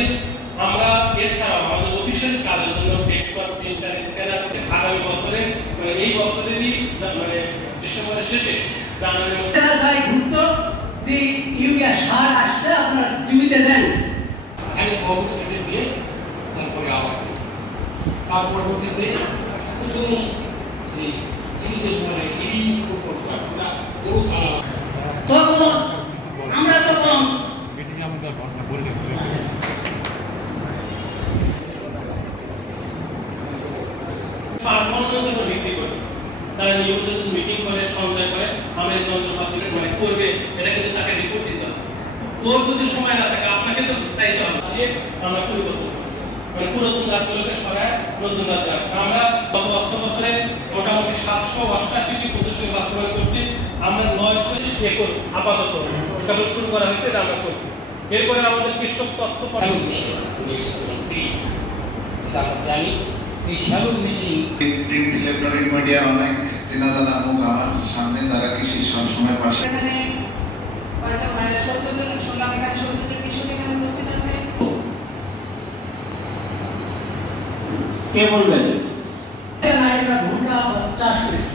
করেছি। আমরা এছাড়াও আমাদের অফিসের কাজের জন্য এক্সপার্ট প্রিন্টার স্ক্যানার আগামী বছরে মানে এই বছরেরই মানে ডিসেম্বরের শেষে জানুয়ারির মধ্যে ঘুরতো যে ইউরিয়া সার আসছে আপনার জমিতে দেন এখানে অবস্থিত দিয়ে তারপরে আবার তার পরবর্তীতে প্রথম যে ইরিগেশনে প্রকল্পটা গরু খাওয়া তখন আমরা তখন পারফরমেন্সের উপর ভিত্তি করে তারা নিয়মিত মিটিং করে সঞ্চয় করে আমাদের যন্ত্রপাতি মানে করবে এটা কিন্তু তাকে রিপোর্ট দিতে হবে। ওর যদি সময় না থাকে আপনাকে তো চাইতে হবে আমরা পরিবর্তন মানে পুরাতন গাছগুলোকে সরায় নতুন গাছ রাখবো। আমরা গত অর্থ বছরে মোটামুটি 788টি প্রদর্শনী বাস্তবায়ন করছি। আমরা 900 একর আপাতত কেবল শুরু করা হয়েছে, এটা আমরা করছি। এরপরে আমাদের কৃষক তথ্য জানি এই শ্যালক মেশিন প্রিন্ট ইলেকট্রনিক মিডিয়া অনেক চেনা জানা মুখ আমার সামনে যারা কৃষি সবসময় পাশে। এখানে হয়তো মানে 70 জন শুনলাম, এখানে 70 জন কৃষক এখানে উপস্থিত আছে। কে বলবেন? আমরা ভুট্টা চাষ করেছি।